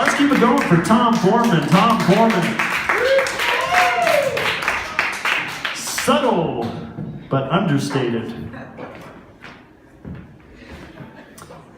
Let's keep it going for Tom Foreman. Tom Foreman. Subtle, but understated.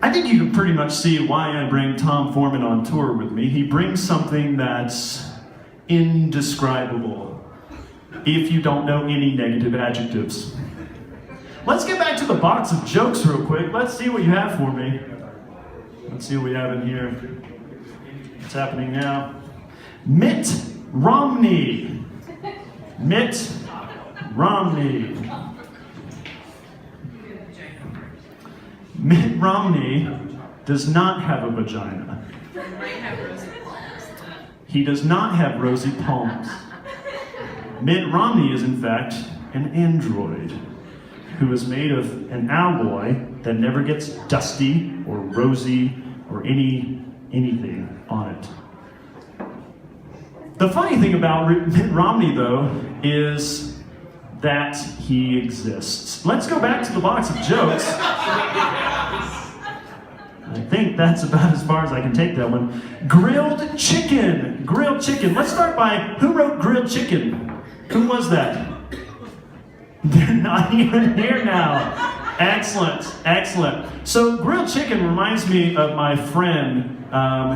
I think you can pretty much see why I bring Tom Foreman on tour with me. He brings something that's indescribable, if you don't know any negative adjectives. Let's get back to the box of jokes real quick. Let's see what you have for me. Let's see what we have in here. What's happening now? Mitt Romney. Mitt Romney. Mitt Romney does not have a vagina. He does not have rosy palms. Mitt Romney is in fact an android who is made of an alloy that never gets dusty or rosy or anything on it. The funny thing about Mitt Romney, though, is that he exists. Let's go back to the box of jokes. I think that's about as far as I can take that one. Grilled chicken. Grilled chicken. Let's start by who wrote grilled chicken? Who was that? They're not even here now. Excellent, excellent. So grilled chicken reminds me of my friend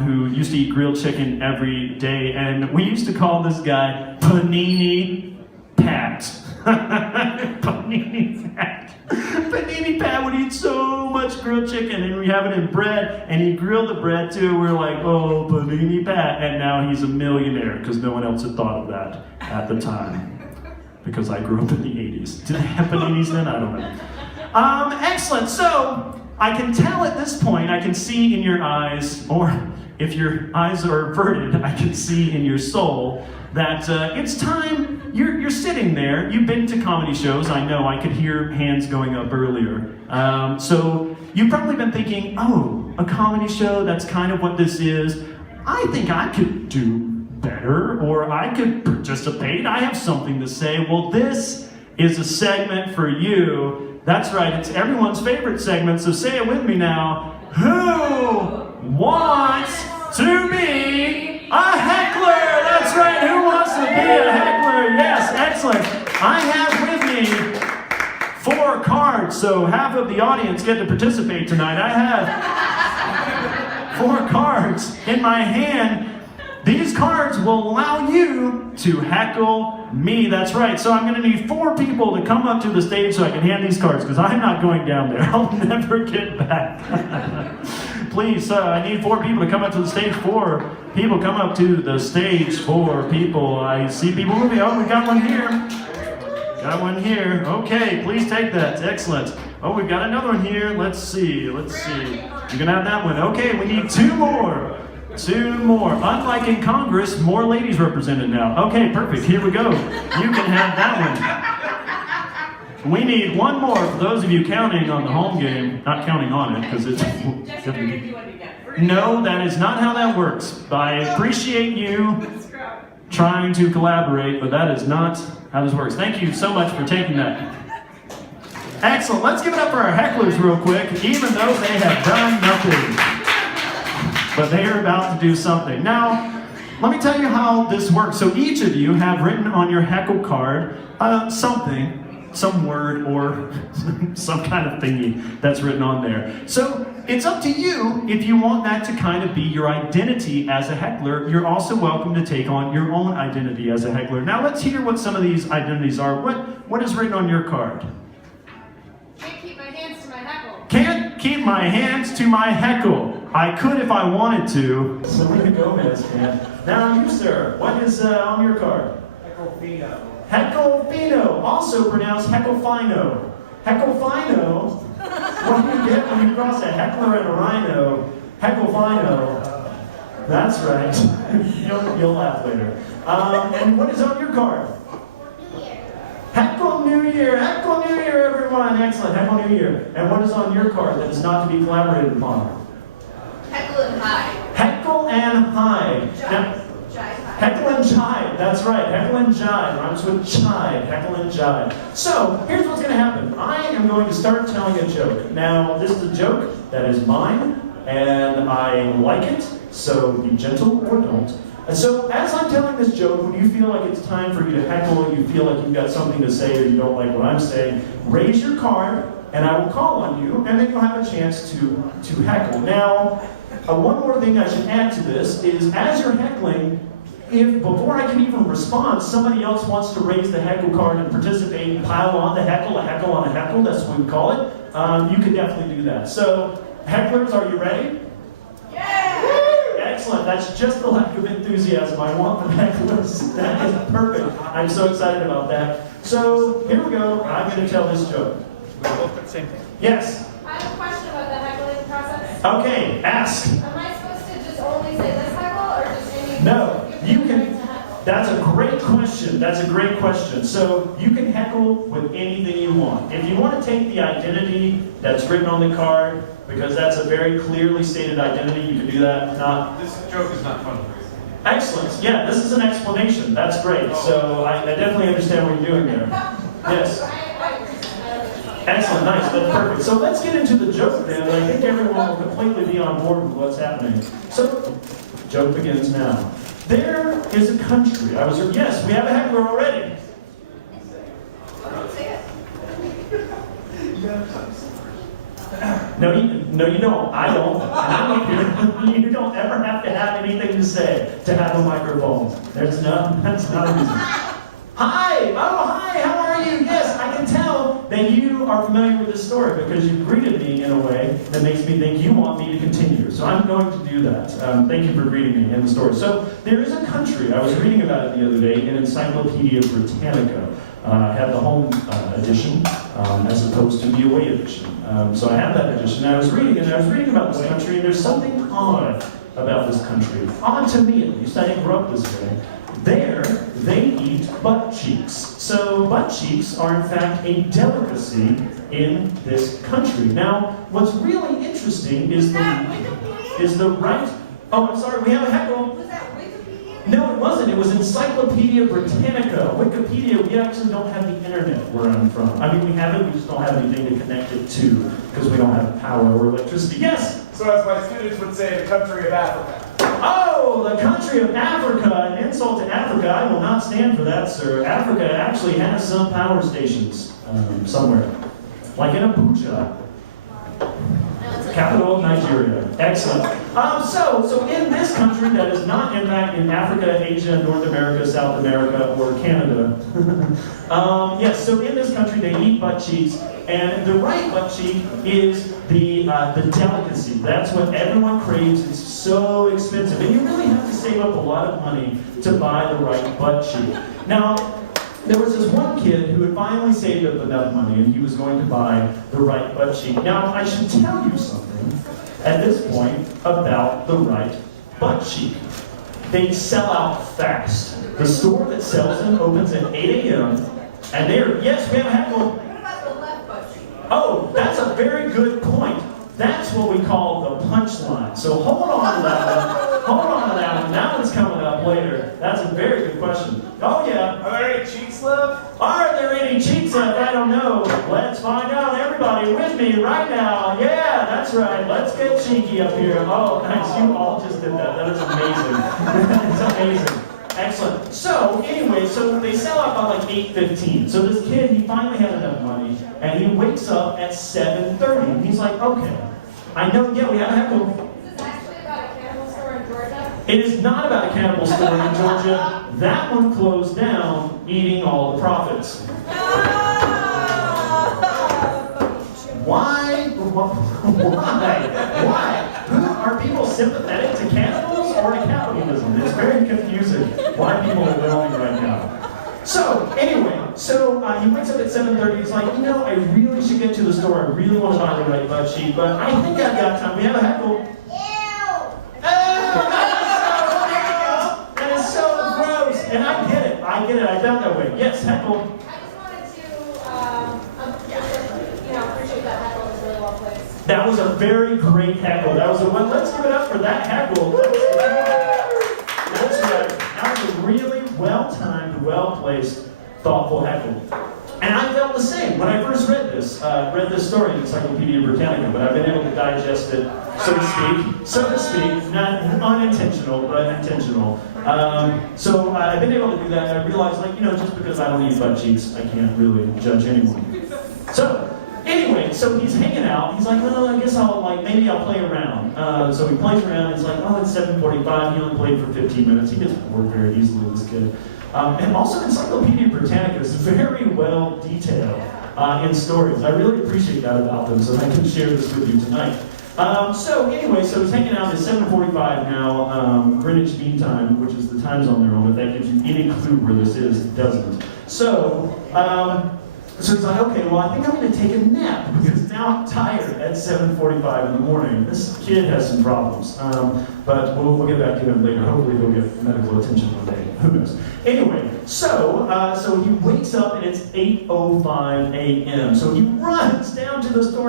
who used to eat grilled chicken every day, and we used to call this guy Panini Pat. Panini Pat. Panini Pat would eat so much grilled chicken, and we have it in bread, and he grilled the bread too. We're like, oh, Panini Pat, and now he's a millionaire because no one else had thought of that at the time. Because I grew up in the 80s. Did they have paninis then? I don't know. Excellent. So I can tell at this point, I can see in your eyes, or if your eyes are averted, I can see in your soul that it's time. You're sitting there. You've been to comedy shows. I know. I could hear hands going up earlier. So you've probably been thinking, oh, a comedy show, that's kind of what this is. I think I could do better, or I could participate. I have something to say. Well, this is a segment for you. That's right, it's everyone's favorite segment, so say it with me now. Who wants to be a heckler? That's right, who wants to be a heckler? Yes, excellent. I have with me 4 cards, so half of the audience get to participate tonight. I have 4 cards in my hand. These cards will allow you to heckle me. That's right. So I'm going to need 4 people to come up to the stage so I can hand these cards, because I'm not going down there. I'll never get back. Please, I need 4 people to come up to the stage. 4 people come up to the stage. 4 people. I see people moving. Oh, we got one here. Got one here. Okay, please take that. Excellent. Oh, we've got another one here. Let's see. You can have that one. Okay, we need 2 more. 2 more. Unlike in Congress, more ladies represented now. Okay, perfect. Here we go. You can have that one. We need 1 more for those of you counting on the home game. Not counting on it, because it's... No, that is not how that works. I appreciate you trying to collaborate, but that is not how this works. Thank you so much for taking that. Excellent. Let's give it up for our hecklers real quick, even though they have done nothing. But they are about to do something. Now, let me tell you how this works. So each of you have written on your heckle card something, some word or some kind of thingy that's written on there. So it's up to you if you want that to kind of be your identity as a heckler. You're also welcome to take on your own identity as a heckler. Now let's hear what some of these identities are. What is written on your card? Can't keep my hands to my heckle. Can't keep my hands to my heckle. I could if I wanted to. Selena Gomez, man. Now you, sir, what is on your card? Hecklefino. Hecklefino, also pronounced Hecklefino. Hecklefino, what do you get when you cross a heckler and a rhino? Hecklefino. That's right. You'll laugh later. And what is on your card? Heckle New Year! Heckle New Year, everyone! Excellent, Heckle New Year. And what is on your card that is not to be collaborated upon? Heckle and hide. Heckle and hide. Now, heckle and jive, that's right. Heckle and jive rhymes with chive. Heckle and jive. So, here's what's going to happen. I am going to start telling a joke. Now, this is a joke that is mine. and I like it, so be gentle or don't. And so as I'm telling this joke, when you feel like it's time for you to heckle, and you feel like you've got something to say or you don't like what I'm saying, raise your card, and I will call on you, and then you'll have a chance to heckle. Now, one more thing I should add to this is, as you're heckling, if before I can even respond, somebody else wants to raise the heckle card and participate and pile on the heckle, a heckle on a heckle, that's what we call it, you can definitely do that. So, hecklers, are you ready? Yeah! Excellent, that's just the lack of enthusiasm I want from hecklers. That is perfect. I'm so excited about that. So, here we go, I'm going to tell this joke. We both got the same thing. Yes? I have a question about the heckling process. Okay, ask. Am I supposed to just only say this heckle, or just any? No, you can. To heckle? That's a great question. That's a great question. So you can heckle with anything you want. If you want to take the identity that's written on the card, because that's a very clearly stated identity, you can do that. Not. This joke is not funny. Excellent. Yeah, this is an explanation. That's great. So I definitely understand what you're doing there. Yes. I agree. Excellent, nice, that's perfect. So let's get into the joke then, and I think everyone will completely be on board with what's happening. So, joke begins now. There is a country. Yes, we have a heckler already. No, you don't. I don't. You don't ever have to have anything to say to have a microphone. That's not a reason. Hi! Oh, hi! How are you? Yes, I can tell that you are familiar with this story because you greeted me in a way that makes me think you want me to continue. So I'm going to do that. Thank you for greeting me in the story. So there is a country, I was reading about it the other day in Encyclopedia Britannica. I have the home edition as opposed to the away edition. So I have that edition. And I was reading about this country, and there's something odd about this country. Odd to me, at least. I didn't grow up this way. There, they eat butt cheeks. So butt cheeks are in fact a delicacy in this country. Now, what's really interesting is the right. Oh, I'm sorry, we have a heckle. Was that Wikipedia? No, it wasn't. It was Encyclopedia Britannica. Wikipedia, we actually don't have the internet where I'm from. I mean, we have it, we just don't have anything to connect it to because we don't have power or electricity. Yes? So as my students would say, the country of Africa. Oh, the country of Africa, an insult to Africa. I will not stand for that, sir. Africa actually has some power stations somewhere, like in Abuja, capital of Nigeria. Excellent. So in this country that is not in fact in Africa, Asia, North America, South America, or Canada. Yes, so in this country they eat butt cheeks, and the right butt cheek is the delicacy. That's what everyone craves. It's so expensive, and you really have to save up a lot of money to buy the right butt cheek. Now, there was this one kid who had finally saved up enough money, and he was going to buy the right butt cheek. Now, I should tell you something at this point about the right butt cheek. They sell out fast. The store that sells them opens at 8 a.m. and yes, we have a heckle. What about the left butt cheek? Oh, that's a very good point. That's what we call the punchline. So hold on to that one. Hold on to that one. That one's coming up later. That's a very good question. Oh yeah. Are there any cheeks left? Are there any cheeks left? I don't know. Let's find out. Everybody with me right now. Yeah, that's right. Let's get cheeky up here. Oh, nice. You all just did that. That is amazing. It's amazing. Excellent. So, anyway, so they sell out by like 8:15. So this kid, he finally had enough money, and he wakes up at 7:30. And he's like, okay, I know, yeah, we have a heckle. Is this actually about a cannibal store in Georgia? It is not about a cannibal store in Georgia. That one closed down, eating all the profits. Why? Why? Are people sympathetic to cannibals or to capitalism? It's very confusing why people are going right now. So, anyway, he wakes up at 7:30. He's like, I really should get to the store. I really want to buy the right butt cheek, but I think I've got time. We have a heckle. That is so gross. And I get it. I felt that way. Yes, heckle. I just wanted to, appreciate that heckle was really well placed. That was a very great heckle. That was a one. Let's give it up for that heckle. That's right. That was a really well-timed, well-placed, thoughtful heckle. And I felt the same when I first read this story in Encyclopedia Britannica, but I've been able to digest it so to speak, not unintentional, but intentional. So I've been able to do that, and I realized, like, just because I don't eat butt cheeks, I can't really judge anyone. So, anyway, so he's hanging out. He's like, well, I guess maybe I'll play around. So he plays around. It's like, oh, it's 7:45. He only played for 15 minutes. He gets bored very easily, this kid. And also, Encyclopedia Britannica is very well detailed in stories. I really appreciate that about them, so I can share this with you tonight. So he's hanging out. It's 7:45 now, Greenwich Mean Time, which is the time zone they're on. If that gives you any clue where this is, it doesn't. So he's like, okay, well, I think I'm going to take a nap because now I'm tired at 7:45 in the morning. This kid has some problems, but we'll get back to him later. Hopefully he'll get medical attention one day. Who knows? Anyway, so he wakes up and it's 8:05 a.m. So he runs down to the store.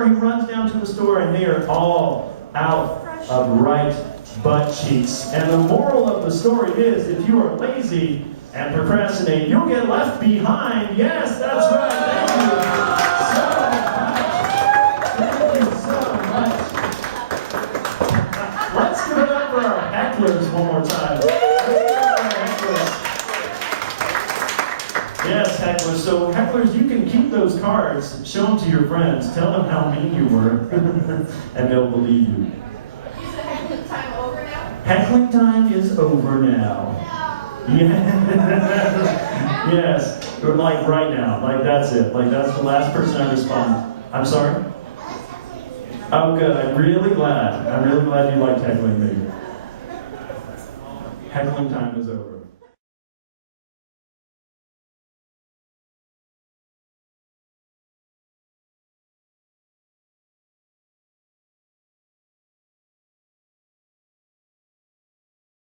And they are all out of right butt cheeks. And the moral of the story is, if you are lazy and procrastinate, you'll get left behind. Yes, that's right. Thank you so much. Let's give it up for our hecklers one more time. Yes, hecklers. So hecklers, you can keep those cards, show them to your friends, tell them how mean you were, and they'll believe you. Is the heckling time over now? Heckling time is over now. Yes, or like right now, like that's it, like that's the last person I respond. I'm sorry? Oh good, I'm really glad you liked heckling me. Heckling time is over.